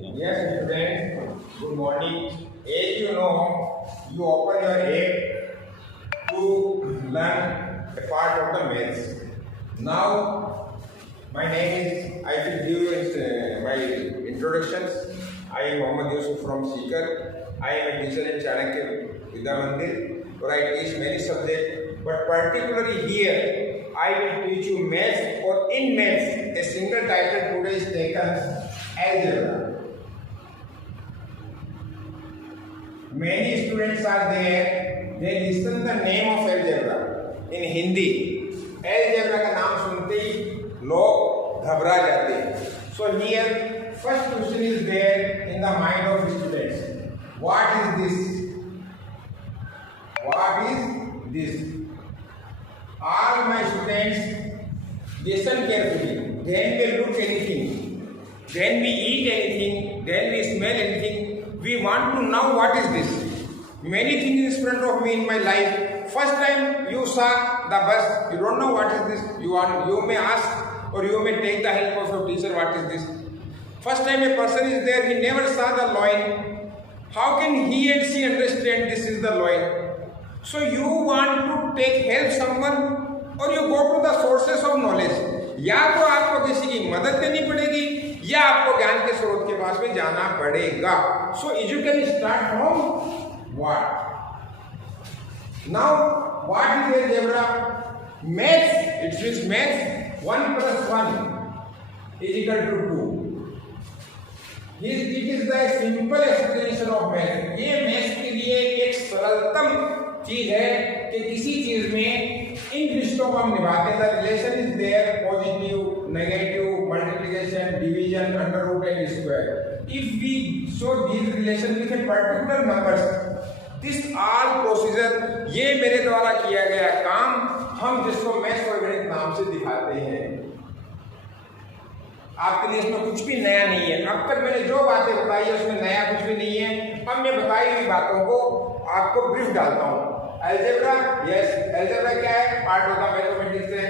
Yes, student. Good morning. As you know, you open your app to learn a part of the maths. Now, my name is. I will give you my introductions. I am Mohammad Yusuf from Sikar. I am a teacher in Chanakya Vidya Mandir, where I teach many subjects. But particularly here, I will teach you maths. Or in maths, a single title today is taken algebra. Many students are there, they listen the name of algebra in Hindi. Algebra का नाम सुनते ही लोग घबरा जाते हैं. So here, first question is there in the mind of students. What is this? What is this? All my students listen carefully. Then we look anything, then we eat anything, then we smell anything. We want to know what is this. Many things in front of me in my life. First time you saw the bus, you don't know what is this. You may ask or you may take the help of your teacher, what is this. First time a person is there, he never saw the loin. How can he and she understand this is the loin? So you want to take help someone or you go to the sources of knowledge. या तो आपको किसी की मदद लेनी पड़ेगी या आपको ज्ञान के स्रोत के पास में जाना पड़ेगा. So education start from what? Now what is algebra? Maths. It means maths. 1 plus 1 is equal to 2. It is the simple explanation of maths. ये maths के लिए एक सरलतम चीज है कि किसी चीज में इन रिश्तों को हम निभाते हैं. The relation is there, positive, negative, multiplication, division, under root and square. If we show this relation with a particular numbers, this all procedure, ये मेरे द्वारा किया गया काम हम जिसको मैथ्स और गणित नाम से दिखाते हैं. आपके लिए इसमें कुछ भी नया नहीं है. अब तक मैंने जो बातें बताई है उसमें नया कुछ भी नहीं है. अब मैं बताई हुई बातों को आपको ब्रीफ डालता हूँ. अलजेब्रा, यस, अलजेब्रा क्या है? पार्ट होता है मैथमेटिक्स से.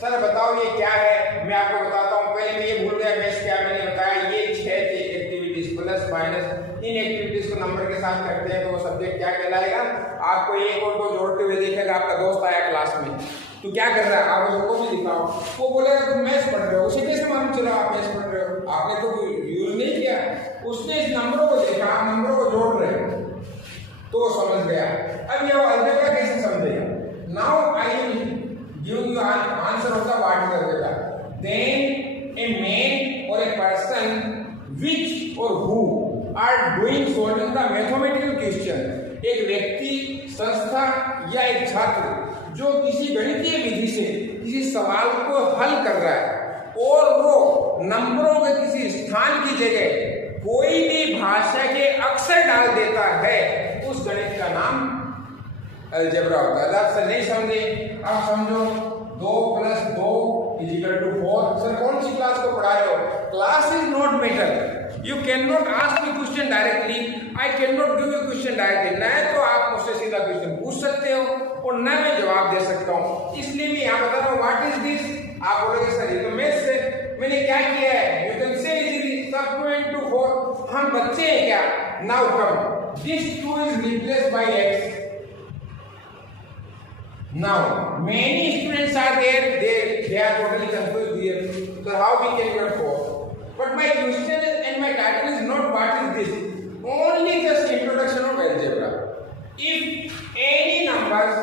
सर बताओ ये क्या है? मैं आपको बताता हूँ. पहले मैं ये भूल गया मैथ्स क्या मैंने बताया. ये 6 एक्टिविटीज प्लस माइनस इन एक्टिविटीज को नंबर के साथ करते हैं तो वो सब्जेक्ट क्या कहलाएगा? आपको एक और को जोड़ते हुए देखेगा आपका दोस्त आया क्लास में, तो क्या कर रहा है? आप उसको भी दिखाओ, वो बोलेगा तुम मैथ्स पढ़ रहे हो. उसे कैसे मालूम चला आप मैथ्स पढ़ रहे हो? आपने तो यूज नहीं किया. उसने इस नंबरों को देखा, आप नंबरों को जोड़ रहे हो तो वो समझ गया. अब ये अलजेब्रा कैसे समझेगा? Now I will give you answer of the what is algebra. Then a man और ए पर्सन व्हिच और who are doing solving the mathematical question. एक व्यक्ति, संस्था या एक छात्र जो किसी गणितीय विधि से किसी सवाल को हल कर रहा है और वो नंबरों के किसी स्थान की जगह कोई भी भाषा के अक्षर डाल देता है, उस गणित का नाम अलजेब्रा होता है. आप सर नहीं समझे? अब समझो 2 + 2 = 4. सर कौन सी क्लास को पढ़ा रहे हो? Class is not matter. You can not ask me question directly. I can not give you question directly. न तो आप मुझसे सीधा क्वेश्चन पूछ सकते हो और न मैं जवाब दे सकता हूँ. इसलिए मैं यहाँ बता रहा हूँ व्हाट इज दिस. आप बोलोगे सर ये तो मैथ्स है. मैंने क्या किया है? यू कैन से इजीली सब 2 × 4. हम बच्चे हैं क्या? Now come, this 2 is replaced by x. Now many students are there, they are totally confused here. So how we can get 4? But my question is, and my title is not what is this, only just introduction of algebra. If any numbers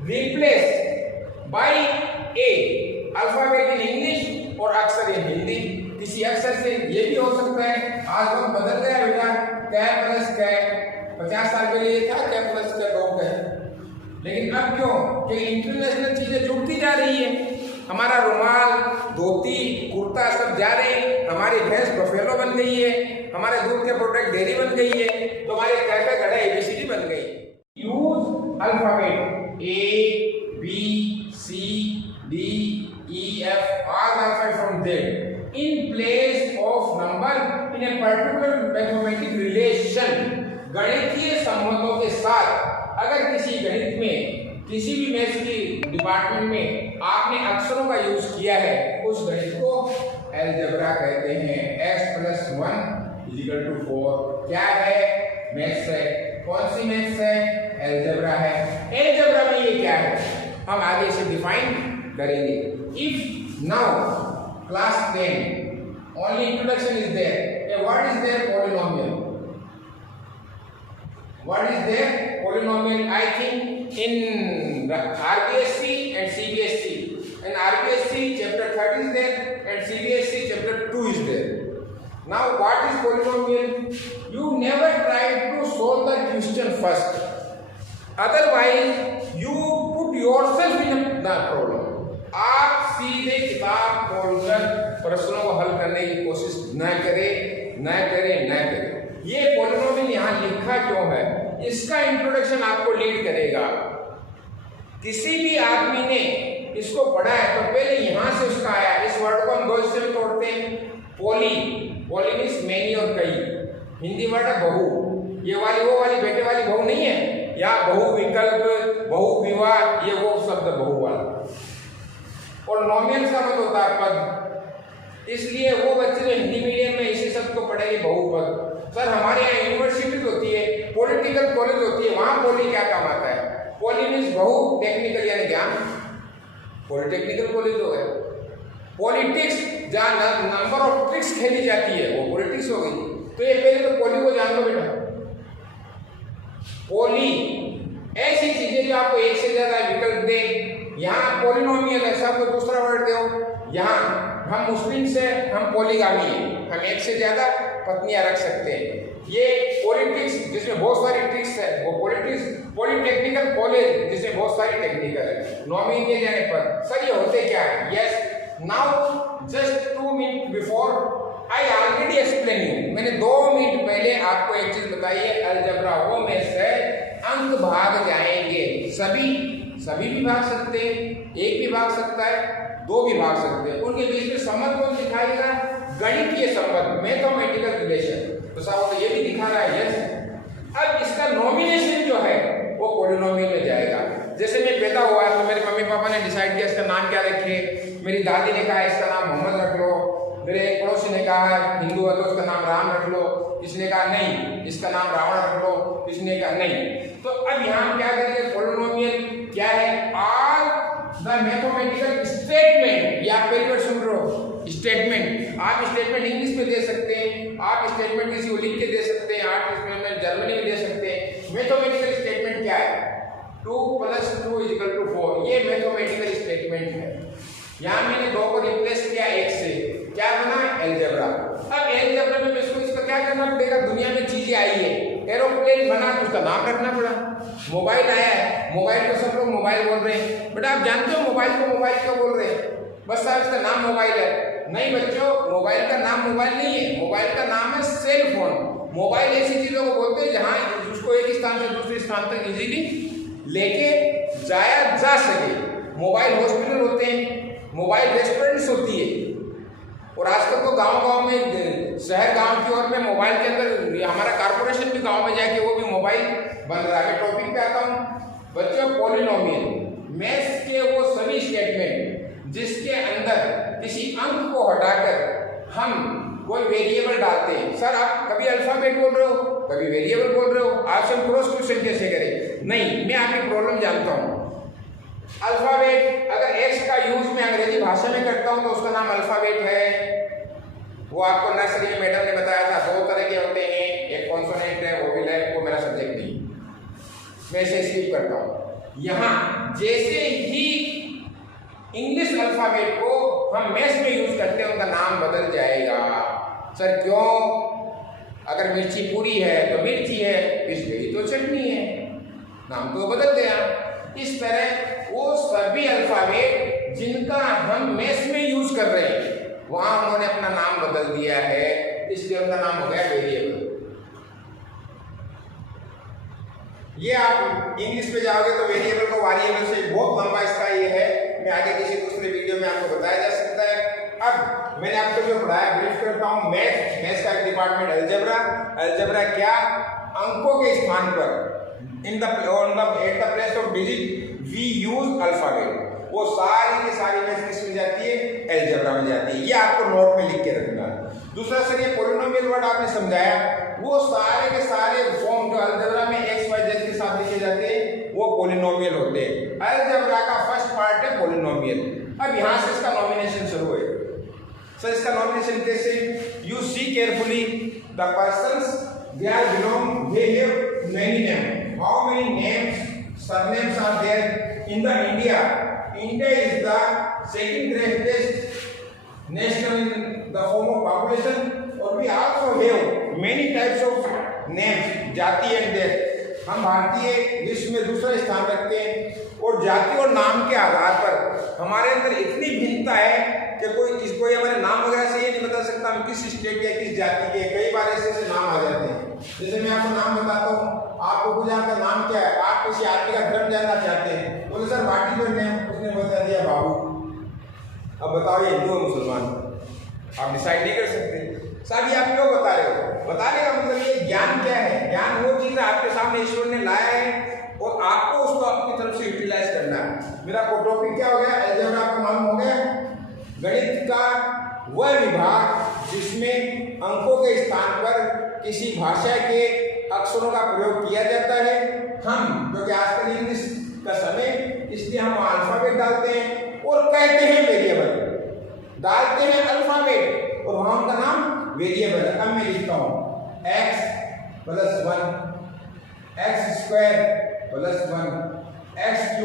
replaced by a alphabet in English और अक्षर in Hindi, किसी अक्षर से ये भी हो सकता है. आज वक्त बदल गया बेटा. कै प्लस कै 50 साल पहले ये था कै प्लस कै 2 कै. लेकिन अब क्यों? कि इंटरनेशनल चीजें जुड़ती जा रही है. हमारा रुमाल, धोती, कुर्ता सब जा रहे हैं. हमारी भैंस बफेलो बन गई है. हमारे दूध के प्रोडक्ट डेयरी बन गई है. तो हमारे कैफे गड़ा ABCD बन गई. Use alphabet A, B, C, D, E, F, all alphabet from there in place of number in a particular mathematical relation. गणितीय संबंधों के साथ अगर किसी गणित में किसी भी मैथ्स की डिपार्टमेंट में आपने अक्षरों का यूज किया है, उस गणित को अलजेब्रा कहते हैं. x + 1 equal to 4। क्या है? मैथ्स है। कौन सी मैथ्स है? अलजेब्रा है। अलजेब्रा में ये क्या है हम आगे इसे डिफाइन करेंगे। If now class 10 only introduction is there, what is there? Polynomial. What is there? Polynomial. I think in RBSc and CBSc. In RBSc chapter 30 is there and CBSc chapter 2 is there. Now what is polynomial? You never try to solve the question first. Otherwise you put yourself in the problem. आप सीधे किताब खोलकर प्रश्नों को हल करने की कोशिश न करें। ये पॉलिनोमियल यहाँ लिखा क्यों है, इसका इंट्रोडक्शन आपको लीड करेगा। किसी भी आदमी ने इसको पढ़ा है तो पहले यहाँ से उसका आया। इस वर्ड को हम दो हिस्से में तोड़ते हैं। पोली मीन्स मैनी और कई। हिंदी वर्ड है बहु। ये वाली वो वाली बेटे वाली बहु नहीं है, या बहु विकल्प, बहु विवाह, ये वो शब्द बहु वाला। और नॉमिनल का मतलब होता है पद। इसलिए वो बच्चे जो हिंदी मीडियम में इसी शब्द को पढ़ेंगे बहुपद। सर हमारे यहाँ यूनिवर्सिटी होती है, पॉलिटिकल कॉलेज होती है, वहां पोली क्या काम आता है? पोली मीन्स बहु, टेक्निकल यानी ज्ञान, पॉलिटेक्निकल कॉलेज हो गए। पॉलिटिक्स जहाँ नंबर ऑफ ट्रिक्स खेली जाती है वो पॉलिटिक्स हो गई। तो ये पहले तो पोली को जान लो बेटा। पोली ऐसी चीजें जो आपको एक से ज्यादा विकल्प दे। यहाँ पॉलिनोमियल है, सब दूसरा वर्ड दो। यहाँ हम मुस्लिम से हम पॉलीगामी हैं, हम एक से ज्यादा पत्नियां रख सकते हैं। ये पॉलिटिक्स जिसमें बहुत सारी ट्रिक्स है वो पॉलिटिक्स। पॉलिटेक्निकल कॉलेज जिसमें बहुत सारी टेक्निकल है। नॉमिनल जाने पर सर ये होते क्या है? Yes, now just 2 minute before I already explain you. मैंने 2 मिनट पहले आपको एक चीज बताई है। अलजेब्रा वो में से अंक भाग जाएंगे। सभी भी भाग सकते हैं, एक भी भाग सकता है, 2 भी भाग सकते हैं। उनके बीच में संबंध कौन दिखाएगा? गणितीय संबंध, मैथमेटिकल रिलेशन। तो साहब तो ये भी दिखा रहा है। यस, अब इसका नॉमिनेशन जो है वो पॉलिनोमियल में जाएगा। जैसे मैं पैदा हुआ तो मेरे मम्मी पापा ने डिसाइड किया इसका नाम क्या रखे। मेरी दादी ने कहा इसका नाम मोहम्मद रख लो। मेरे एक पड़ोसी ने कहा हिंदू है तो उसका नाम राम रख लो। किसने कहा नहीं इसका नाम रावण रख लो। किसने कहा नहीं। तो अब यहाँ क्या करेंगे? पॉलिनोमियल क्या है? All the mathematical statement. या पहली बार सुन रहे हो स्टेटमेंट। आप स्टेटमेंट इंग्लिश में दे सकते हैं, आप स्टेटमेंट किसी को लिख के दे सकते हैं, आप स्टेटमेंट जर्मनी में दे सकते हैं। मैथमेटिकल स्टेटमेंट क्या है? 2 + 2 = 4। ये मैथमेटिकल स्टेटमेंट है। यहाँ मैंने 2 को रिप्लेस किया 1 से। क्या बना? अलजेब्रा। अब अलजेब्रा में इसका क्या करना पड़ेगा? दुनिया में चीजें आई है। एरोप्लेन बना तो उसका नाम रखना पड़ा। मोबाइल आया है, मोबाइल को सब लोग मोबाइल बोल रहे हैं। बट आप जानते हो मोबाइल को मोबाइल क्यों बोल रहे हैं? बस साहब इसका नाम मोबाइल है। नहीं बच्चों, मोबाइल का नाम मोबाइल नहीं है। मोबाइल का नाम है सेल फोन। मोबाइल ऐसी चीजों को बोलते हैं जहां उसको एक स्थान से दूसरे स्थान तक इजीली लेके जाया जा सके। मोबाइल हॉस्पिटल होते हैं, मोबाइल रेस्टोरेंट्स होती है। और आजकल तो गांव में, शहर गांव की ओर में मोबाइल के अंदर हमारा कारपोरेशन भी गांव में जाके वो भी मोबाइल बन रहा है। टॉपिक पे आता हूँ बच्चों। पॉलिनोमियल मैथ्स के वो सभी स्टेटमेंट जिसके अंदर किसी अंक को हटाकर हम कोई वेरिएबल डालते हैं। सर आप कभी अल्फाबेट बोल रहे हो, कभी वेरिएबल बोल रहे हो, आपसे हम क्रॉस क्वेश्चन कैसे करें? नहीं, मैं आपकी प्रॉब्लम जानता हूँ। अल्फाबेट अगर एक्स का यूज मैं अंग्रेजी भाषा में करता हूँ तो उसका नाम अल्फाबेट है। वो आपको नर्सरी में मैडम ने बताया था। 2 तरह के होते हैं, एक कॉन्सोनेंट है, वोवेल है। वो मेरा सब्जेक्ट नहीं, मैं इसे स्किप करता हूँ। यहाँ जैसे ही इंग्लिश अल्फाबेट को हम मैथ्स में यूज करते हैं उनका नाम बदल जाएगा। सर क्यों? अगर मिर्ची पूरी है तो मिर्ची है, पिछली तो चटनी है, नाम तो बदल गया। इस तरह वो सभी अल्फाबेट जिनका हम मैथ्स में यूज कर रहे हैं वहां उन्होंने अपना नाम बदल दिया है, इसलिए उनका नाम हो गया वेरिएबल। ये आप इंग्लिश में जाओगे तो वेरिएबल को वेरिएबल से बहुत लंबा इसका ये है, मैं आगे किसी दूसरे वीडियो में आपको बताया जा सकता है। अब मैंने आपको जो पढ़ाया ब्रीफ करता हूँ। मैथ्स का एक डिपार्टमेंट अलजेब्रा। अलजेब्रा क्या? अंकों के स्थान पर at the place of digit we use alphabet. वो सारी की सारी मैथ्स किस में जाती है? अलजेब्रा में जाती है। ये आपको नोट में लिख के रखना। दूसरा सर ये पॉलिनोमियल वर्ड आपने समझाया, वो सारे के सारे फॉर्म जो अलजेब्रा में एक्स वाई जेड के साथ लिखे जाते हैं वो पॉलिनोमियल होते हैं। अलजेब्रा का फर्स्ट पार्ट है पॉलिनोमियल। अब यहाँ से इसका नॉमिनेशन शुरू है। सर इसका नॉमिनेशन कैसे? You see carefully the persons they are belong they have many name. How many names surnames are there in the India? India is the second greatest nation in the form of population, or we also have many types of names, जाति and देश। हम भारतीय विश्व में दूसरा स्थान रखते हैं और जाति और नाम के आधार पर हमारे अंदर इतनी भिन्नता है कि कोई हमारे नाम वगैरह से ये नहीं बता सकता हम किस स्टेट के किस जाति के। कई बार ऐसे नाम आ जाते हैं, जैसे मैं आपको नाम बताता हूँ, आपको कुछ आपका नाम क्या है, आप किसी आदमी का धर्म जानना चाहते हैं, बोले sir what is your name, उसने बता दिया बाबू। अब बताओ ये हिंदू है मुसलमान? आप डिसाइड नहीं कर सकते। साहब ये आप क्यों बता रहे हो? बताने का मतलब ये ज्ञान क्या है? ज्ञान वो चीज है आपके सामने ईश्वर ने लाया है और आपको उसको अपनी तरफ से यूटिलाइज करना है। मेरा टॉपिक क्या हो गया? अलजेब्रा आपको मालूम हो गया, गणित का वह विभाग जिसमें अंकों के स्थान पर किसी भाषा के अक्षरों का प्रयोग किया जाता है। हम क्योंकि आजकल इंग्लिश का समय, इसलिए हम अल्फाबेट डालते हैं और कहते हैं वेरिएबल, डालते हैं अल्फाबेट और वहां का नाम वेरिएबल। अब मैं लिखता हूं x + 1, x² + 1, x³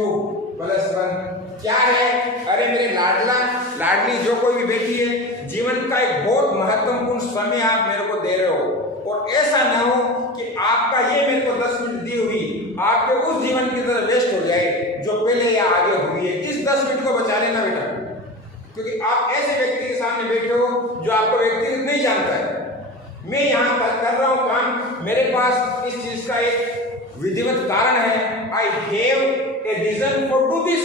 + 1 क्या है? अरे मेरे लाडला लाडली जो कोई भी बेटी है, जीवन का एक बहुत महत्वपूर्ण समय आप मेरे को दे रहे हो और ऐसा ना हो कि आपका ये मेरे को 10 मिनट दी हुई आपके उस जीवन की तरह वेस्ट हो जाए जो पहले या आगे हुई है। इस 10 मिनट को बचा लेना बेटा, क्योंकि आप ऐसे व्यक्ति के सामने बैठे हो जो आपको व्यक्तिगत नहीं जानता है। मैं यहाँ पर कर रहा हूँ काम, मेरे पास इस चीज का एक विधिवत कारण है। I have a reason for do this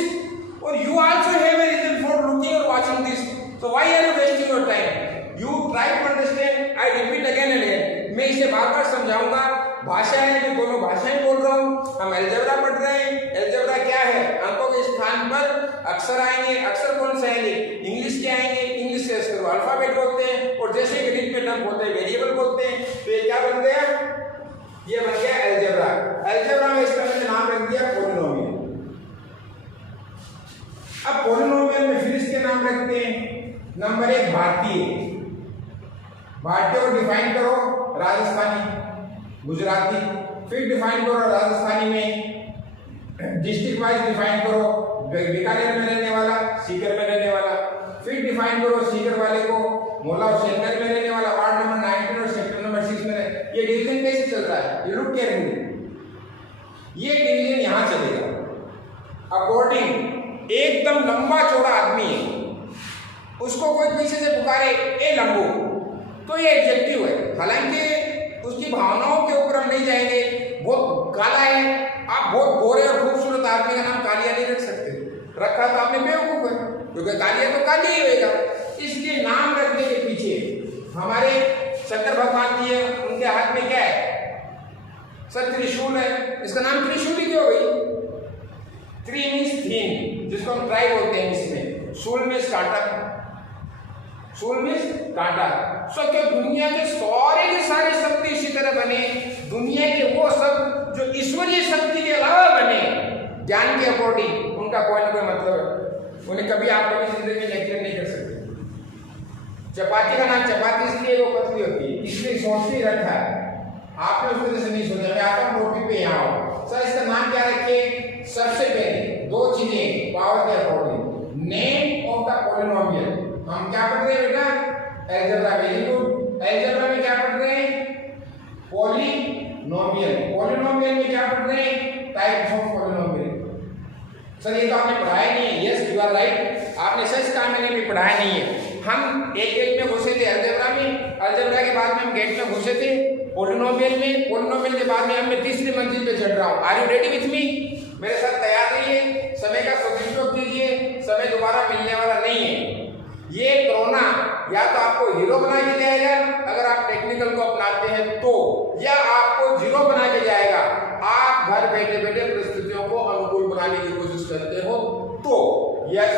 और you also have a reason for looking और watching this, so why are you wasting your time? You try to understand, I repeat again and again. मैं इसे बार बार समझाऊंगा। भाषा है, मैं दोनों भाषाएं बोल रहा हूँ। हम अलजेब्रा पढ़ रहे हैं। अलजेब्रा क्या है? अंकों के स्थान पर अक्षर आएंगे। अक्षर कौन से आएंगे? इंग्लिश के आएंगे। इंग्लिश के अक्षर अल्फाबेट बोलते हैं और जैसे गणित में टर्म होते हैं वेरिएबल बोलते हैं। तो ये क्या बन गया? ये बन गया अलजेब्रा। अलजेब्रा में इसका मैंने नाम रख दिया पॉलिनोमियल। अब पॉलिनोमियल में फिर इसके नाम रखते हैं। नंबर 1 भारतीय। भारतीय को डिफाइन करो, राजस्थानी, गुजराती। फिर डिफाइन करो राजस्थानी में, डिस्ट्रिक्ट वाइज डिफाइन करो, बीकानेर में रहने वाला, सीकर में रहने वाला। फिर डिफाइन करो सीकर वाले को मोला और सेंटर में रहने वाला, वार्ड नंबर 19 और सेक्टर नंबर 6 में रहे। ये डिवीजन कैसे चलता है? ये लुक केयरफुली, ये डिवीजन यहां चलेगा अकॉर्डिंग। एकदम लंबा चौड़ा आदमी है, उसको कोई पीछे से पुकारे ए लंबू, तो ये एडजेक्टिव है। हालांकि उसकी भावनाओं के ऊपर हम नहीं जाएंगे। बहुत काला है, आप बहुत गोरे और खूबसूरत आदमी का नाम कालिया नहीं रख सकते। रखा तो आपने बेवकूफ है, क्योंकि कालिया तो कालिया ही होगा। इसलिए नाम रखने के पीछे हमारे शंकर भगवान जी है, उनके हाथ में क्या है? सर त्रिशूल है। इसका नाम त्रिशूल ही क्यों गई? त्रि मीन्स तीन, जिसको हम ट्राई बोलते हैं इसमें। शूल मीन्स कांटा, शूल मीन्स कांटा। सो क्या दुनिया के सारे शब्द इसी तरह बने? दुनिया के वो शब्द जो ईश्वरीय शक्ति के अलावा बने, ज्ञान के अकॉर्डिंग, उनका कोई ना कोई मतलब है। उन्हें कभी आप कभी जिंदगी में नेगलेक्ट नहीं कर सकते। चपाती का नाम चपाती इसलिए वो पतली होती है, इसलिए सोच ही रखा है। आपने उस तरह से नहीं सोचा। मैं आता हूँ टॉपिक पे यहाँ आओ। सर इसका नाम क्या रखिए? सबसे पहले 2 चीजें पावर के according. Name of the polynomial. हम क्या पढ़ रहे हैं बेटा? अलजेब्रा। Very good. अलजेब्रा में क्या पढ़ रहे हैं? पॉलिनोमियल। पॉलिनोमियल में क्या पढ़ रहे हैं? Types of polynomial. सर ये तो आपने पढ़ाया नहीं है। यस यू आर राइट, आपने सच कहा, मैंने भी पढ़ाया नहीं है। हम एक गेट में घुसे थे अलजेब्रा में, अलजेब्रा के बाद में हम गेट में घुसे थे पॉलिनोमियल में, पॉलिनोमियल के बाद में हम मैं तीसरी मंजिल पे चढ़ रहा हूँ। Are you ready with me? मेरे साथ तैयार रहिए। समय का सदुपयोग कीजिए, समय दोबारा मिलने वाला नहीं है। ये कोरोना या तो आपको हीरो बना के जाएगा अगर आप टेक्निकल को अपनाते हैं तो, या आपको जीरो बना के जाएगा आप घर बैठे बैठे परिस्थितियों को अनुकूल बनाने की कोशिश करते हो तो। यस,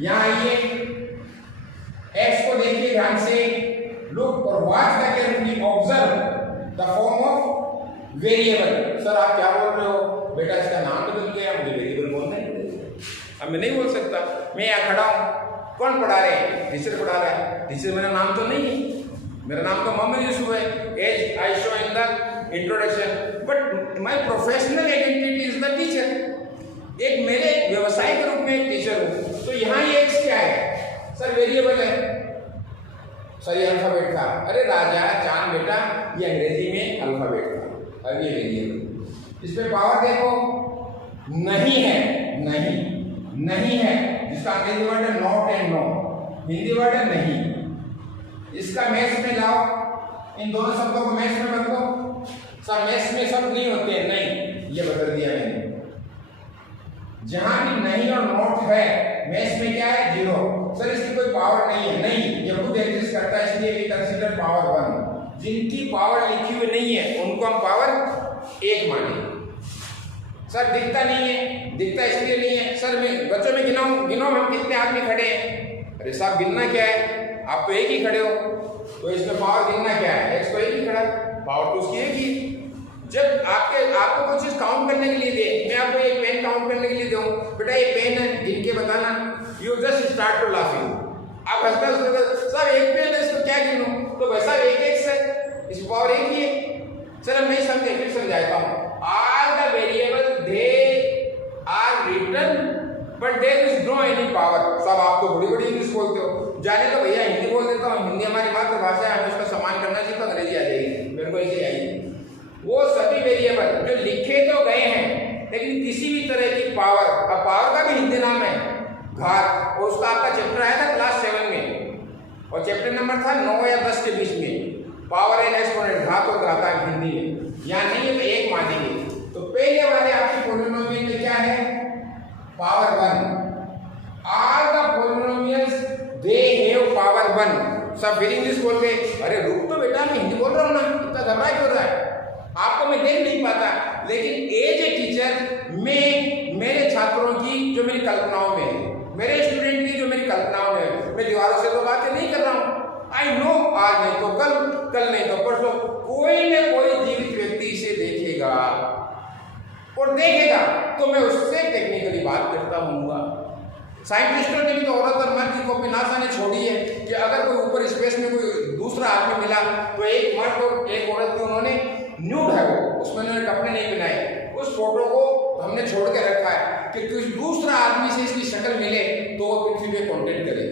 यहाँ आइए, एक्स को देखिए ध्यान से, लुक और watch the carefully observe the form of variable. Sir आप क्या बोल रहे हो बेटा, इसका नाम बदल गया, मुझे वेरिएबल बोलना है। अब मैं नहीं बोल सकता, मैं यहाँ खड़ा हूँ, कौन पढ़ा रहे हैं? टीचर पढ़ा रहा है। टीचर मेरा नाम तो नहीं है, मेरा नाम तो मोहम्मद यूसुफ है, as I show in the introduction, but my professional identity is the teacher. एक मेरे व्यवसाय के रूप में एक टीचर हूँ। तो यहाँ ये एक्स क्या है? सर वेरिएबल है। सर ये अल्फाबेट था। अरे राजा चांद बेटा, ये अंग्रेजी में अल्फाबेट था, अब ये वेरिएबल। इस पे पावर देखो, नहीं है, नहीं है, जिसका अंग्रेजी वर्ड है not and no, Hindi word है नहीं। इसका मैथ्स में जाओ, इन दोनों शब्दों को मैथ्स में बदलो। सब मैथ्स में सब नहीं होते हैं, नहीं, ये बदल दिया मैंने। जहां भी नहीं और नॉट है, मैथ्स में क्या है? जीरो। सर इसकी कोई पावर नहीं है, नहीं, ये खुद एग्जिस्ट करता है, इसलिए वी कंसीडर पावर 1। जिनकी पावर लिखी हुई नहीं है उनको हम पावर 1 मानेंगे। सर दिखता नहीं है, दिखता इसलिए नहीं है। सर मैं बच्चों में गिनो हम कितने आदमी खड़े हैं? अरे साहब गिनना क्या है, आप तो एक ही खड़े हो, तो इसमें पावर गिनना क्या है? एक्स तो एक ही खड़ा, पावर तो उसकी एक ही। जब आपको कोई चीज काउंट करने के लिए दे, मैं आपको एक पेन काउंट करने के लिए दूं, बेटा ये पेन है, गिन के बताना, you just start to laughing. आप हंसते सर एक पेन है, इसको क्या गिनूं? तो वैसा एक एक्स है, इस पावर एक ही है। सर हम नहीं समझे, फिर समझाता हूँ। All the variables they are written, but there is no any power। सब आप तो बड़ी इंग्लिश बोलते हो, जाने तो भैया हिंदी बोल देता हूँ, हिंदी हमारी मातृभाषा है, हमें उसका सम्मान करना चाहिए, तो अंग्रेजी आ जाएगी, मेरे को ऐसे आई। वो सभी वेरिएबल जो लिखे तो गए हैं, लेकिन किसी भी तरह की पावर, अब पावर का भी हिंदी नाम है घात, और उसका आपका चैप्टर आया था क्लास 7 में, और चैप्टर नंबर था 9 या 10 के बीच में, पावर एंड एक्सपोनेंट, घात और घातांक हिंदी में। यहाँ नहीं है तो एक मानेंगे। तो पहले वाले आपकी पॉलिनोमियल में क्या है? Power 1। All the polynomials they have power 1। सब फिर इंग्लिश बोल गए, अरे रुक तो बेटा, मैं हिंदी बोल रहा हूँ ना, इतना घबरा क्यों रहा है? आपको मैं देख नहीं पाता, लेकिन एज ए टीचर मैं मेरे छात्रों की जो मेरी कल्पनाओं में है, मेरे स्टूडेंट की जो मेरी कल्पनाओं में है, मैं दीवारों से तो बातें नहीं कर रहा हूँ। आई नो आज नहीं तो कल नहीं तो परसों कोई न कोई जीवित व्यक्ति इसे देखेगा, और देखेगा तो मैं उससे टेक्निकली बात करता हूँगा। साइंटिस्टों ने भी तो औरत और मर्द की कॉपी नासा ने छोड़ी है कि अगर कोई ऊपर स्पेस में कोई दूसरा आदमी मिला तो एक मर्द और एक औरत की उन्होंने न्यूड है, वो उसमें उन्होंने कपड़े नहीं पहनाए, उस फोटो को हमने छोड़ के रखा है कि कोई दूसरा आदमी से इसकी शक्ल मिले तो वो पृथ्वी पे कॉन्टेक्ट करे।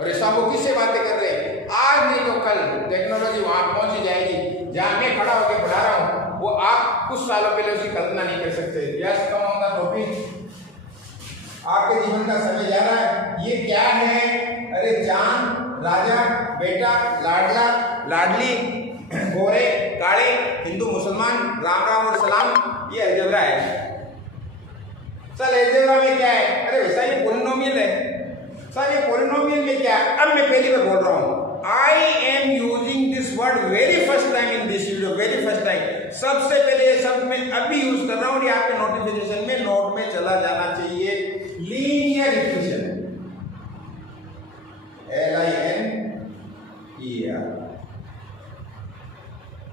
और ऐसा वो किससे बातें कर रहे हैं? आज नहीं तो कल टेक्नोलॉजी वहां पहुंच जाएगी, जहां मैं खड़ा होकर पढ़ा रहा हूं, वो आप कुछ सालों पहले उसकी कल्पना नहीं कर सकते। Yes come on the topic. आपके जीवन का समय जा रहा है। ये क्या है? अरे चांद, राजा, बेटा, लाडला, लाडली, गोरे, काले, हिंदू, मुसलमान, राम राम और सलाम, ये अलजेब्रा है। सर अलजेब्रा में क्या है? अरे वैसा ये पॉलिनोमियल है। सर ये पॉलिनोमियल में क्या है? अब मैं पहली बार बोल रहा हूँ, I am using this word very first time in this video, very first time, सबसे पहले ये शब्द मैं अभी यूज कर रहा हूँ, ये आपके नोटिफिकेशन में नोट में चला जाना चाहिए। Linear equation, LINER,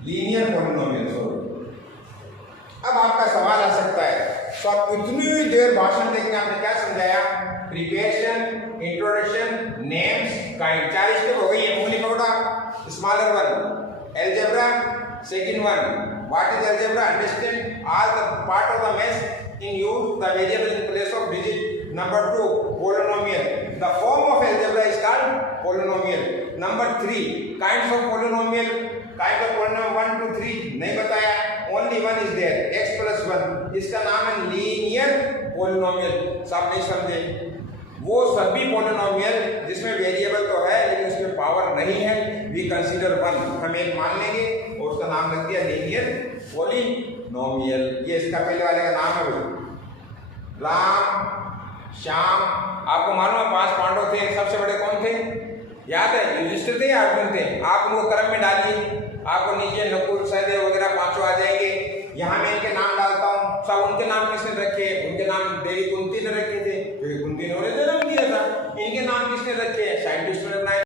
linear polynomial. अब आपका सवाल आ सकता है, तो आप इतनी देर भाषण देखने आपने क्या समझाया? Preparation, introduction, names, kind, 4 step हो गई है। उंगली पकड़ा, smaller one algebra, second one what is algebra, understand all the part of the math in use the variable in place of digit. Number 2 polynomial, the form of algebra is called polynomial. Number 3 kinds of polynomial, 1 2 3 नहीं बताया, only one is there, x plus 1, इसका नाम है linear polynomial. सब नहीं समझे? वो सभी पॉलिनोमियल जिसमें वेरिएबल तो है लेकिन उसमें पावर नहीं है, वी कंसीडर 1, हम एक मान लेंगे और उसका नाम रख दिया लीनियर पॉलिनोमियल। ये इसका पहले वाले का नाम है भाई। राम, श्याम, आपको मालूम है 5 पांडव थे, सबसे बड़े कौन थे? याद है? युधिष्ठिर थे या अर्जुन थे? आप उनको क्रम में डालिए, आपको नीचे नकुल, सहदेव वगैरह 5 आ जाएंगे। यहाँ मैं इनके नाम डालता हूँ, सब उनके नाम किसने रखे? उनके नाम देवी कुंती ने रखे थे, क्योंकि कुंती ने उन्हें जन्म दिया था। इनके नाम किसने रखे? साइंटिस्ट ने बनाए।